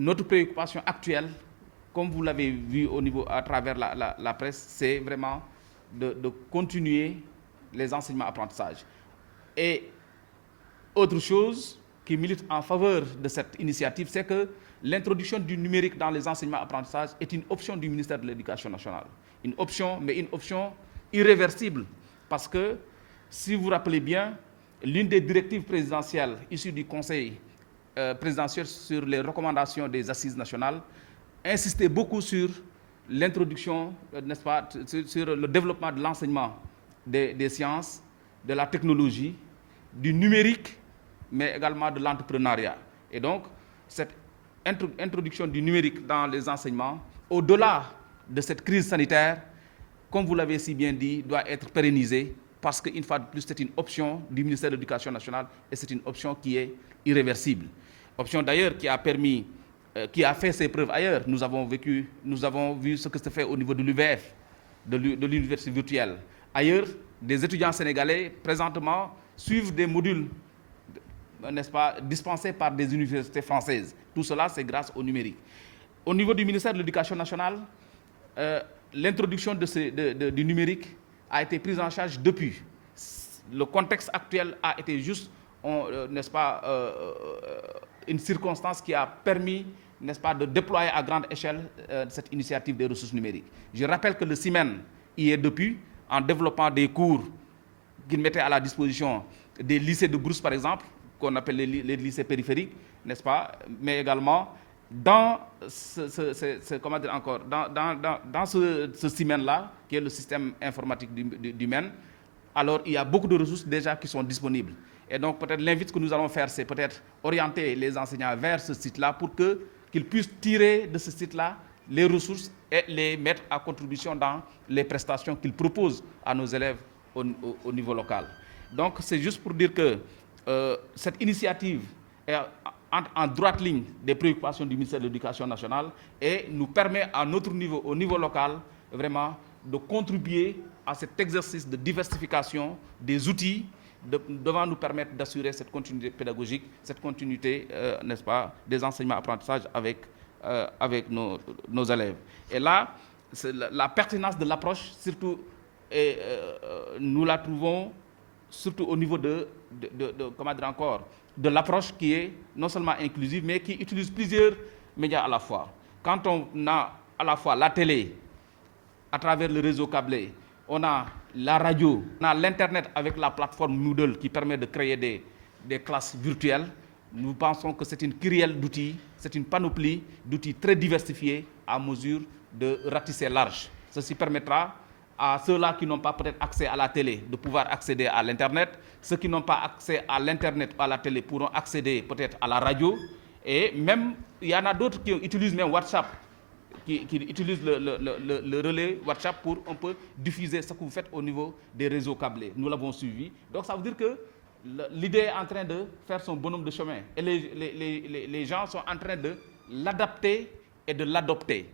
notre préoccupation actuelle, comme vous l'avez vu à travers la presse, c'est vraiment de continuer les enseignements-apprentissages. Et autre chose qui milite en faveur de cette initiative, c'est que l'introduction du numérique dans les enseignements-apprentissages est une option du ministère de l'Éducation nationale. Une option, mais une option irréversible. Parce que, si vous vous rappelez bien, l'une des directives présidentielles issues du Conseil présidentiel sur les recommandations des assises nationales insistait beaucoup sur l'introduction, n'est-ce pas, sur le développement de l'enseignement des sciences, de la technologie, du numérique, mais également de l'entrepreneuriat. Et donc, cette introduction du numérique dans les enseignements, au-delà de cette crise sanitaire, comme vous l'avez si bien dit, doit être pérennisée parce qu'une fois de plus, c'est une option du ministère de l'Éducation nationale et c'est une option qui est irréversible. Option d'ailleurs qui a permis, qui a fait ses preuves ailleurs. Nous avons vu ce que se fait au niveau de l'UVF, de l'université virtuelle. Ailleurs, des étudiants sénégalais, présentement, suivent des modules, n'est-ce pas, dispensés par des universités françaises. Tout cela, c'est grâce au numérique. Au niveau du ministère de l'Éducation nationale, l'introduction du numérique a été prise en charge depuis. Le contexte actuel a été juste, n'est-ce pas, une circonstance qui a permis, n'est-ce pas, de déployer à grande échelle cette initiative des ressources numériques. Je rappelle que le CIMEN y est depuis, en développant des cours qu'il mettait à la disposition des lycées de Brousse, par exemple, qu'on appelle les lycées périphériques, n'est-ce pas, mais également dans comment dire encore, dans ce CIMEN-là, qui est le système informatique du MEN, alors il y a beaucoup de ressources déjà qui sont disponibles. Et donc peut-être l'invite que nous allons faire, c'est peut-être orienter les enseignants vers ce site-là pour qu'ils puissent tirer de ce site-là les ressources et les mettre à contribution dans les prestations qu'ils proposent à nos élèves au niveau local. Donc c'est juste pour dire que cette initiative est en droite ligne des préoccupations du ministère de l'Éducation nationale et nous permet à notre niveau, au niveau local, vraiment de contribuer à cet exercice de diversification des outils devant nous permettre d'assurer cette continuité pédagogique, cette continuité, n'est-ce pas, des enseignements-apprentissages avec nos élèves. Et là, la pertinence de l'approche, surtout, nous la trouvons surtout au niveau comment dire encore, de l'approche qui est non seulement inclusive, mais qui utilise plusieurs médias à la fois. Quand on a à la fois la télé, à travers le réseau câblé, on a la radio, on a l'Internet avec la plateforme Moodle qui permet de créer des classes virtuelles. Nous pensons que c'est une kyrielle d'outils, c'est une panoplie d'outils très diversifiés à mesure de ratisser large. Ceci permettra à ceux-là qui n'ont pas peut-être accès à la télé de pouvoir accéder à l'Internet. Ceux qui n'ont pas accès à l'Internet ou à la télé pourront accéder peut-être à la radio. Et même, il y en a d'autres qui utilisent même WhatsApp, qui utilisent le relais WhatsApp pour un peu diffuser ce que vous faites au niveau des réseaux câblés. Nous l'avons suivi. Donc ça veut dire que l'idée est en train de faire son bonhomme de chemin. Et les gens sont en train de l'adapter et de l'adopter.